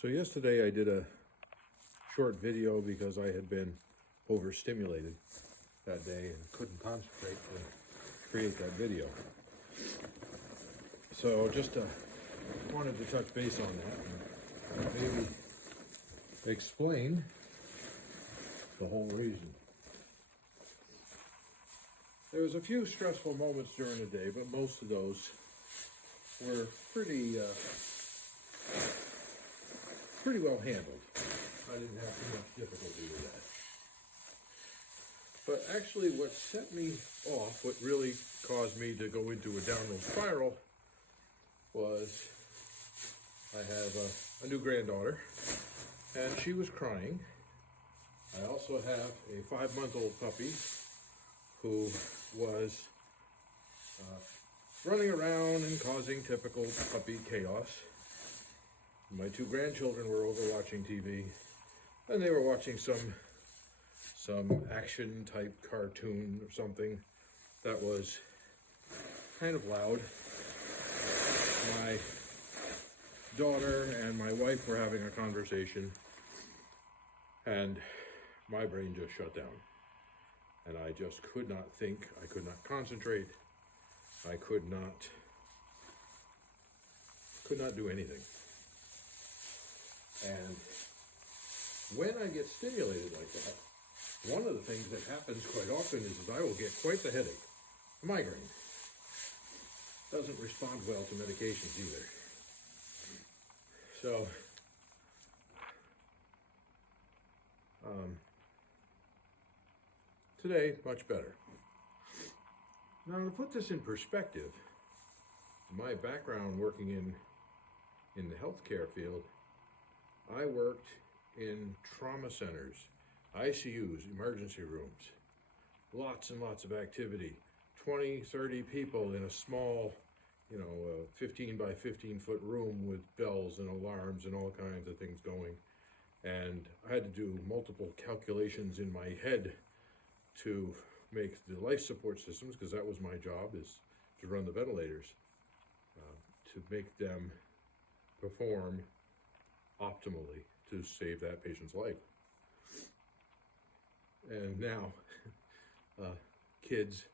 So yesterday I did a short video because I had been overstimulated that day and couldn't concentrate to create that video. So just wanted to touch base on that and maybe explain the whole reason. There was a few stressful moments during the day, but most of those were pretty well handled. I didn't have too much difficulty with that. But actually what set me off, what really caused me to go into a downward spiral, was I have a new granddaughter, and she was crying. I also have a 5-month-old puppy who was running around and causing typical puppy chaos. My 2 grandchildren were over watching TV, and they were watching some action type cartoon or something that was kind of loud. My daughter and my wife were having a conversation, and my brain just shut down. And I just could not think, I could not concentrate, I could not do anything. And when I get stimulated like that, one of the things that happens quite often is I will get quite the headache, a migraine. Doesn't respond well to medications either. So, today, much better. Now, to put this in perspective, my background working in the healthcare field, I worked in trauma centers, ICUs, emergency rooms, lots and lots of activity, 20, 30 people in a small, 15 by 15 foot room with bells and alarms and all kinds of things going. And I had to do multiple calculations in my head to make the life support systems, because that was my job, is to run the ventilators, to make them perform optimally to save that patient's life. And now, kids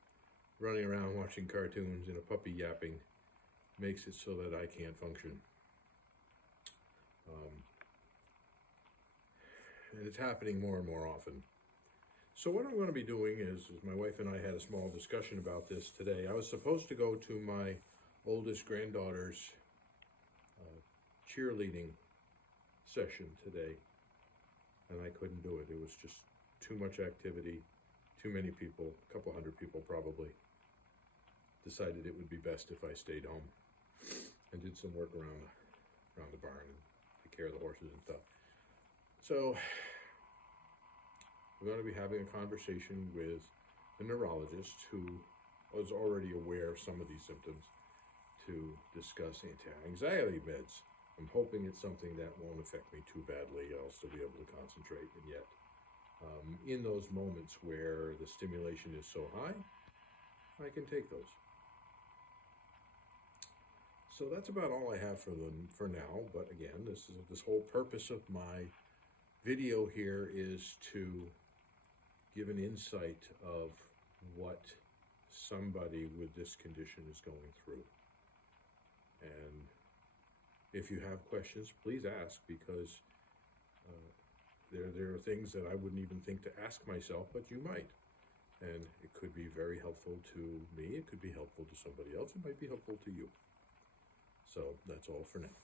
running around watching cartoons and a puppy yapping makes it so that I can't function. And it's happening more and more often. So what I'm going to be doing is my wife and I had a small discussion about this today. I was supposed to go to my oldest granddaughter's cheerleading session today, and I couldn't do it. It was just too much activity, too many people, a couple hundred people probably. Decided it would be best if I stayed home and did some work around the barn and take care of the horses and stuff. So we're going to be having a conversation with a neurologist who was already aware of some of these symptoms to discuss anti-anxiety meds. I'm hoping it's something that won't affect me too badly. I'll still be able to concentrate, and yet in those moments where the stimulation is so high, I can take those. So that's about all I have for now. But again, this whole purpose of my video here is to give an insight of what somebody with this condition is going through. And if you have questions, please ask, because there are things that I wouldn't even think to ask myself, but you might. And it could be very helpful to me. It could be helpful to somebody else. It might be helpful to you. So that's all for now.